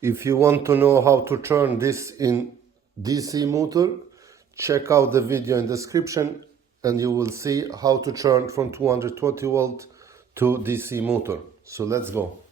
If you want to know how to turn this in DC motor, check out the video in description and you will see how to turn from 220 volt to DC motor. So let's go.